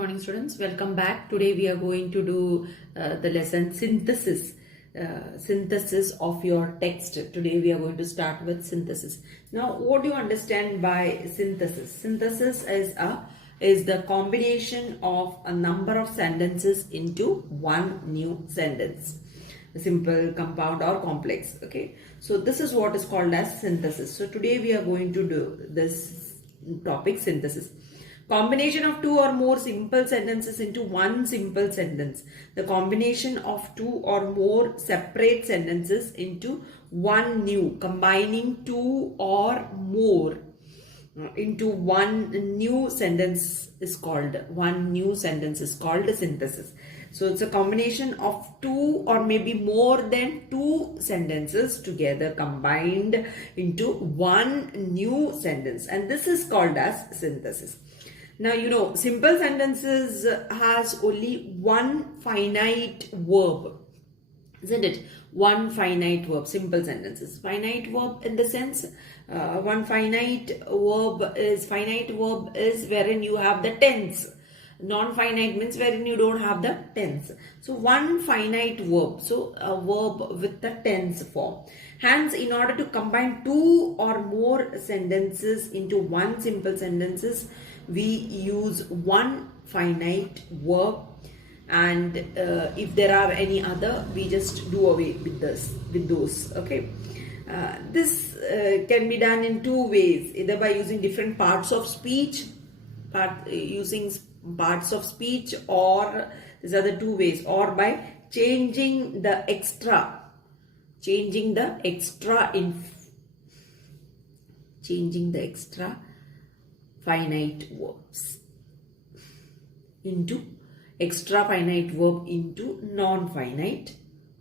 morning, students. Welcome back. Today we are going to do the lesson synthesis. Synthesis of your text. Today we are going to start with synthesis. Now, what do you understand by synthesis? Synthesis is the combination of a number of sentences into one new sentence. Simple, compound, or complex. Okay. So this is what is called as synthesis. So today we are going to do this topic, synthesis. Combination of two or more simple sentences into one simple sentence. The combination of two or more separate sentences into one new. Combining two or more into one new sentence is called synthesis. So it's a combination of two or maybe more than two sentences together combined into one new sentence, and this is called as synthesis. Now, you know, simple sentences has only one finite verb, isn't it? One finite verb, simple sentences. Finite verb in the sense, one finite verb is wherein you have the tense. Non-finite means wherein you don't have the tense. So one finite verb, so a verb with the tense form. Hence, in order to combine two or more sentences into one simple sentences, we use one finite verb, and if there are any other, we just do away with those. Okay. This can be done in two ways, either by using different parts of speech, or these are the two ways, or by changing the extra finite verbs into non-finite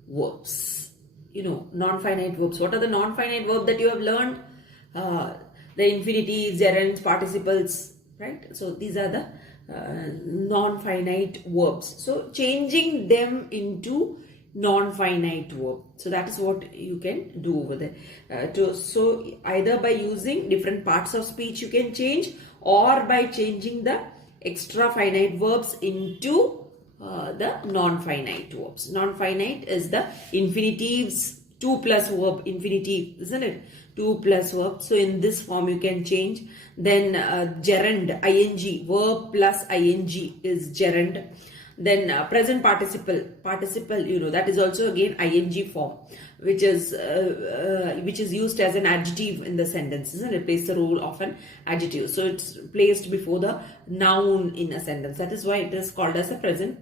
verbs. You know, non-finite verbs. What are the non-finite verbs that you have learned? The infinitives, gerunds, participles, right? So these are the non-finite verbs. So changing them into non-finite verb. So that is what you can do over there. So either by using different parts of speech you can change, or by changing the extra finite verbs into the non-finite verbs. Non-finite is the infinitives, 2 plus verb, infinitive, isn't it? 2 plus verb. So in this form you can change. Then gerund, ing, verb plus ing is gerund. Then present participle, you know, that is also again ing form, which is used as an adjective in the sentence, isn't it? It plays the role of an adjective. So it's placed before the noun in a sentence. That is why it is called as a present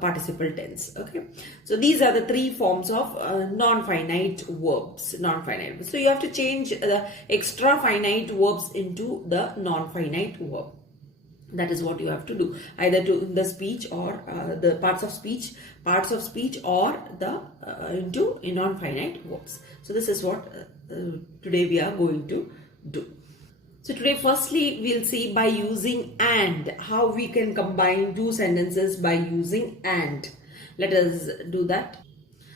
participle tense. Okay. So these are the three forms of non-finite verbs. So you have to change the extra finite verbs into the non-finite verb. That is what you have to do, either to the speech or the parts of speech, or the into non-finite verbs. So this is what today we are going to do. So today, firstly, we'll see by using and, how we can combine two sentences by using and. Let us do that.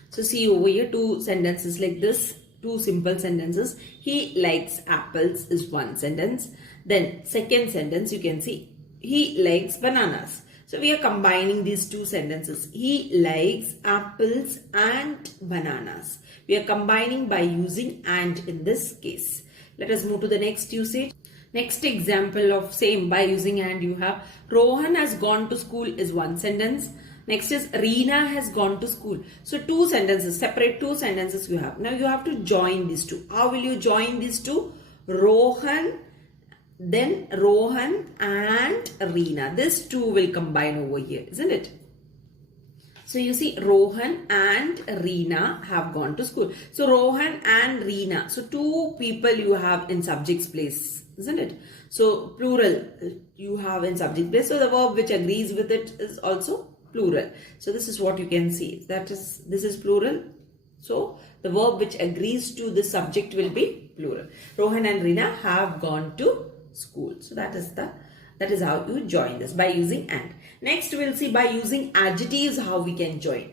So see over here, two sentences like this, two simple sentences. He likes apples is one sentence. Then second sentence, you can see he likes bananas. So we are combining these two sentences. He likes apples and bananas. We are combining by using and in this case. Let us move to the next usage. Next example of same by using and, you have Rohan has gone to school is one sentence. Next is Reena has gone to school. So two sentences, separate two sentences you have. Now you have to join these two. How will you join these two? Rohan and Reena. These two will combine over here, isn't it? So you see Rohan and Reena have gone to school. So Rohan and Reena. So two people you have in subject's place, isn't it? So plural you have in subject place. So the verb which agrees with it is also plural. So this is what you can see. This is plural. So the verb which agrees to the subject will be plural. Rohan and Reena have gone to school. So that is how you join this, by using and. Next we'll see by using adjectives how we can join.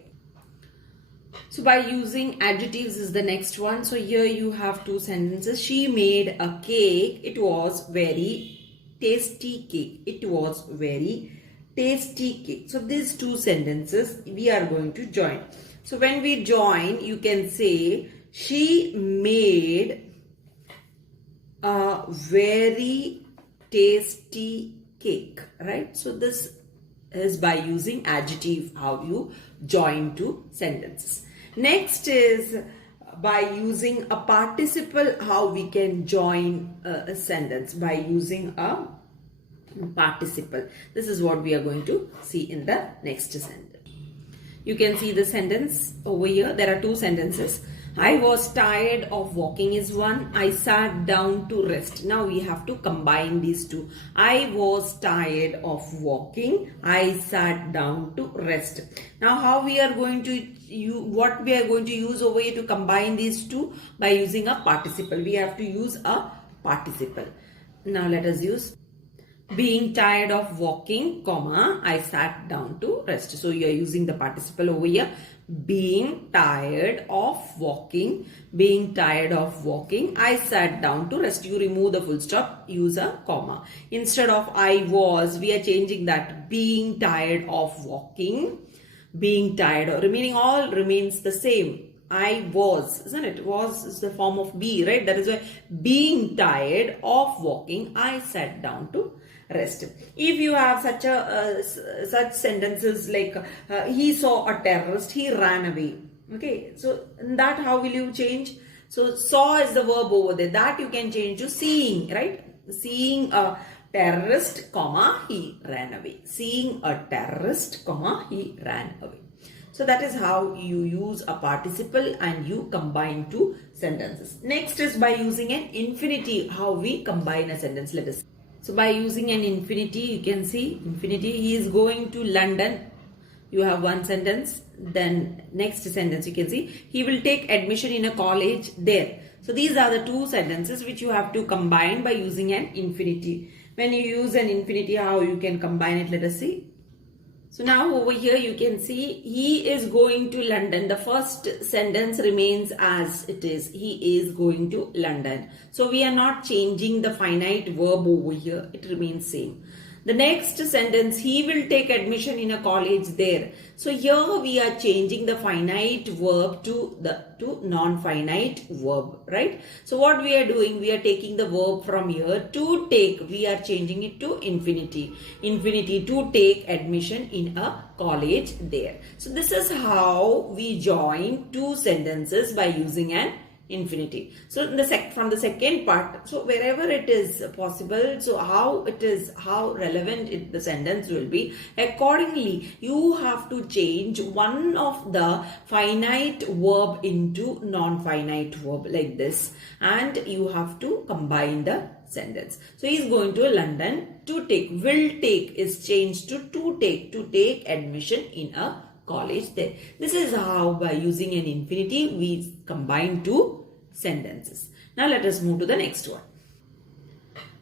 So by using adjectives is the next one. So here you have two sentences. She made a cake. It was very tasty cake. It was very tasty cake. So these two sentences we are going to join. So when we join, you can say she made a very tasty cake, right? So this is by using adjective, how you join two sentences. Next is by using a participle, how we can join a sentence by using a participle. This is what we are going to see in the next sentence. You can see the sentence over here. There are two sentences. I was tired of walking is one. I sat down to rest. Now we have to combine these two. I was tired of walking. I sat down to rest. Now how we are going to what we are going to use over here to combine these two? By using a participle. We have to use a participle. Now let us use being tired of walking, comma, I sat down to rest. So you are using the participle over here. Being tired of walking, being tired of walking, I sat down to rest. You remove the full stop, use a comma. Instead of I was, we are changing that. Being tired of walking, being tired, remaining all remains the same. I was, isn't it? Was is the form of be, right? That is why being tired of walking, I sat down to rest. If you have such sentences like he saw a terrorist, he ran away. Okay, so in that how will you change? So saw is the verb over there. That you can change to seeing, right? Seeing a terrorist, comma, he ran away. Seeing a terrorist, comma, he ran away. So that is how you use a participle and you combine two sentences. Next is by using an infinitive, how we combine a sentence. Let us see. So by using an infinity, you can see infinity, he is going to London. You have one sentence. Then next sentence you can see, he will take admission in a college there. So these are the two sentences which you have to combine by using an infinity. When you use an infinity, how you can combine it, let us see. So now over here you can see he is going to London. The first sentence remains as it is. He is going to London. So we are not changing the finite verb over here. It remains same. The next sentence, he will take admission in a college there. So here we are changing the finite verb to non-finite verb, right? So what we are doing, we are taking the verb from here to take, we are changing it to infinity. Infinity, to take admission in a college there. So this is how we join two sentences by using an infinity. So in from the second part, so wherever it is possible, so how relevant the sentence will be, accordingly you have to change one of the finite verb into non-finite verb like this, and you have to combine the sentence. So he is going to London to take, will take is changed to take admission in a college there. This is how by using an infinity we combine two sentences. Now let us move to the next one.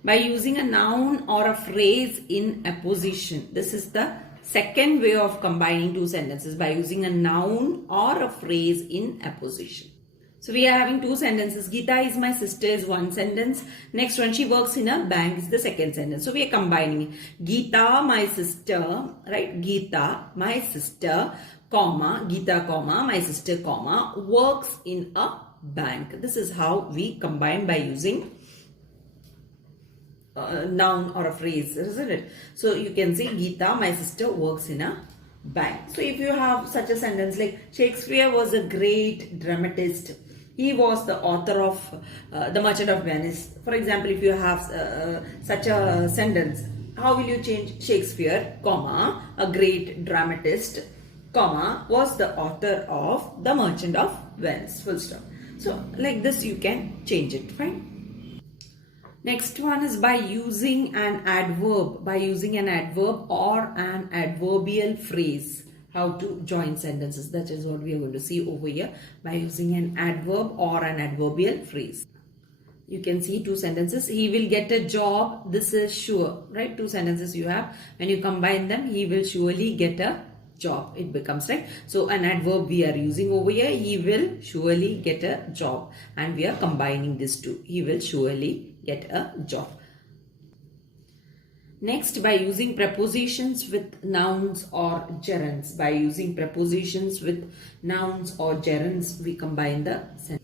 By using a noun or a phrase in apposition. This is the second way of combining two sentences, by using a noun or a phrase in apposition. So we are having two sentences. Geeta is my sister is one sentence. Next one, she works in a bank is the second sentence. So we are combining it. Geeta, my sister, right? Geeta, my sister, comma, Geeta, comma, my sister, comma, works in a bank. This is how we combine by using a noun or a phrase, isn't it? So you can say Geeta, my sister, works in a bank. So if you have such a sentence like Shakespeare was a great dramatist, he was the author of The Merchant of Venice. For example, if you have such a sentence, how will you change Shakespeare, comma, a great dramatist, comma, was the author of The Merchant of Venice, full stop. So like this you can change it, fine. Next one is by using an adverb, by using an adverb or an adverbial phrase. How to join sentences. That is what we are going to see over here by using an adverb or an adverbial phrase. You can see two sentences. He will get a job. This is sure, right? Two sentences you have. When you combine them, he will surely get a job. It becomes, right? So an adverb we are using over here. He will surely get a job. And we are combining these two. He will surely get a job. Next, by using prepositions with nouns or gerunds. By using prepositions with nouns or gerunds, we combine the sentence.